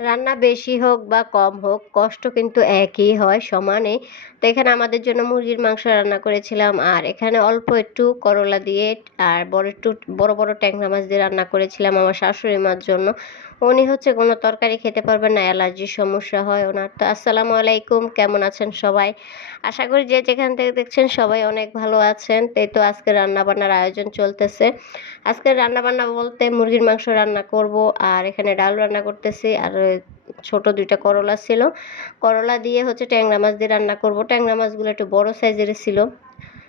রান্না বেশি হোক বা কম হোক, কষ্ট কিন্তু একই হয় সমানে। তো এখানে আমাদের জন্য মুরগির মাংস রান্না করেছিলাম, আর এখানে অল্প একটু করলা দিয়ে আর বড় একটু, বড় বড় ট্যাংরা মাছ দিয়ে রান্না করেছিলাম আমার শাশুড়ি মার জন্য। উনি হচ্ছে কোনো তরকারি খেতে পারবেন না, অ্যালার্জির সমস্যা হয় ওনার। তো আসসালামু আলাইকুম, কেমন আছেন সবাই? আশা করি যে যেখান থেকে দেখছেন সবাই অনেক ভালো আছেন। তাই তো আজকে রান্নাবান্নার আয়োজন চলতেছে। আজকে রান্নাবান্না বলতে মুরগির মাংস রান্না করব, আর এখানে ডাল রান্না করতেছি, আর ছোট দুইটা করলা ছিল। করলা দিয়ে হচ্ছে ট্যাংরা মাছ দিয়ে রান্না করব। ট্যাংরা মাছগুলো একটু বড় সাইজের ছিল।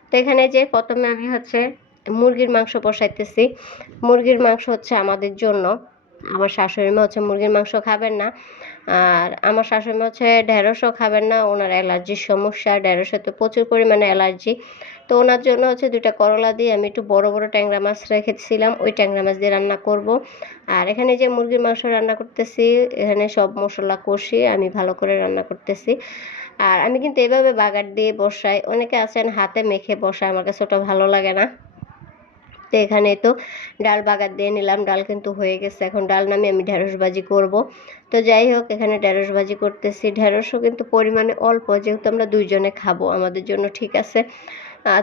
তো এখানে যে প্রথমে আমি হচ্ছে মুরগির মাংস বসাইতেছি। মুরগির মাংস হচ্ছে আমাদের জন্য। আমার শাশুড়ি মা হচ্ছে মুরগির মাংস খাবেন না। আর আমার শাশুড়ি মা হচ্ছে ঢেঁড়সও খাবেন না। ওনার অ্যালার্জির সমস্যা। ঢেঁড়সে তো প্রচুর পরিমাণে অ্যালার্জি। তো ওনার জন্য হচ্ছে দুইটা করলা দিয়ে আমি একটু বড় বড় ট্যাংরা মাছ রেখেছিলাম। ওই ট্যাংরা মাছ দিয়ে রান্না করব। আর এখানে যে মুরগির মাংস রান্না করতেছি, এখানে সব মশলা কষিয়ে আমি ভালো করে রান্না করতেছি। আর আমি কিন্তু এভাবে বাগার দিয়ে বসাই। অনেকে আছেন হাতে মেখে বসায়, আমার কাছে ওটা ভালো লাগে না। তো এখানে তো ডাল বাগার দিয়ে নিলাম। ডাল কিন্তু হয়ে গেছে। এখন ডাল নামে আমি ঢেঁড়স ভাজি করব। তো যাই হোক, এখানে ঢেঁড়স ভাজি করতেছি। ঢেঁড়সও কিন্তু পরিমাণে অল্প, যেহেতু আমরা দুইজনে খাব, আমাদের জন্য ঠিক আছে।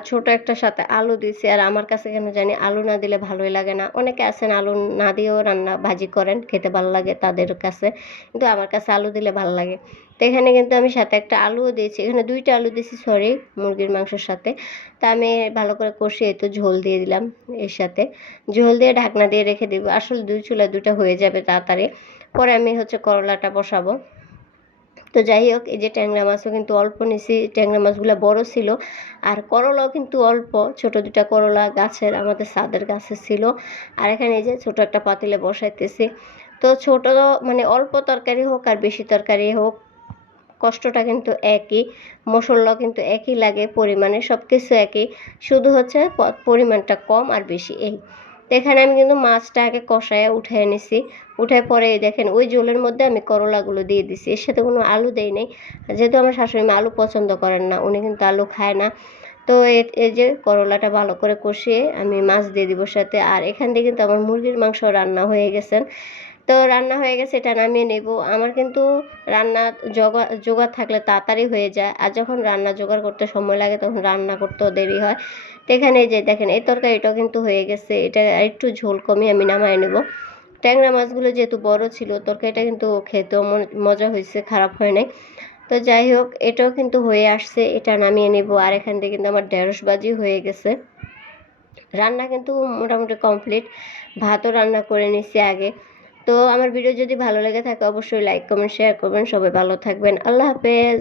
ছোট একটা সাথে আলু দিছি আর আমার কাছে কেন জানি আলু না দিলে ভালোই লাগে না। অনেকে আছেন আলু না দিয়েও রান্না ভাজি করেন, খেতে ভালো লাগে তাদের কাছে। কিন্তু আমার কাছে আলু দিলে ভালো লাগে। তো এখানে কিন্তু আমি সাথে একটা আলুও দিয়েছি। এখানে দুইটা আলু দিয়েছি, সরি, মুরগির মাংসের সাথে। তা আমি ভালো করে কষিয়ে তো ঝোল দিয়ে দিলাম এর সাথে। ঝোল দিয়ে ঢাকনা দিয়ে রেখে দিব। আসলে দুই চুলা দুটা হয়ে যাবে তাড়াতাড়ি। পরে আমি হচ্ছে করলাটা বসাবো। তো যাই হোক, এই যে ট্যাংরা মাছও কিন্তু অল্প নিছি। ট্যাংরা মাছগুলো বড় ছিল। আর করলাও কিন্তু অল্প। ছোট দুটা করলা গাছের, আমাদের সাদের গাছে ছিল। আর এখানে এই যে ছোট একটা পাতিলে বসাইতেছি। তো ছোট মানে অল্প তরকারি হোক আর বেশি তরকারি হোক, কষ্টটা কিন্তু একই। মশলা কিন্তু একই লাগে, পরিমাণে সব কিছু একই। শুধু হচ্ছে পরিমাণটা কম আর বেশি, এই। তো এখানে আমি কিন্তু মাছটা আগে কষায় উঠায় নিছি। উঠায় পরে দেখেন, ওই জলের মধ্যে আমি করলাগুলো দিয়ে দিছি। এর সাথে কোনো আলু দেই নাই। যেহেতু আমার শাশুড়ি মা আলু পছন্দ করেন না, উনি কিন্তু আলু খায় না। তো এই যে করলাটা ভালো করে কষিয়ে আমি মাছ দিয়ে দিব সাথে। আর এখান থেকে কিন্তু আমার মুরগির মাংস রান্না হয়ে গেছেন তো রান্না হয়ে গেছে, এটা নামিয়ে নেব। আমার কিন্তু রান্না জোগাড় জোগাড় থাকলে তাড়াতাড়ি হয়ে যায়। আর যখন রান্না জোগাড় করতে সময় লাগে, তখন রান্না করতেও দেরি হয়। তো এখানে যে দেখেন, এই তরকারিটাও কিন্তু হয়ে গেছে। এটা একটু ঝোল কমিয়ে আমি নামায় নেব। ট্যাংরা মাছগুলো যেহেতু বড় ছিল, তরকারিটা কিন্তু খেতেও মজা হয়েছে, খারাপ হয় নাই। তো যাই হোক, এটাও কিন্তু হয়ে আসছে। এটা নামিয়ে নেব। আর এখান থেকে কিন্তু আমার ঢেঁড়স বাজি হয়ে গেছে। রান্না কিন্তু মোটামুটি কমপ্লিট। ভাতও রান্না করে নিছি আগে। তো আমার ভিডিও যদি ভালো লেগে থাকে, অবশ্যই লাইক কমেন্ট শেয়ার করবেন। সবাই ভালো থাকবেন। আল্লাহ হাফেজ।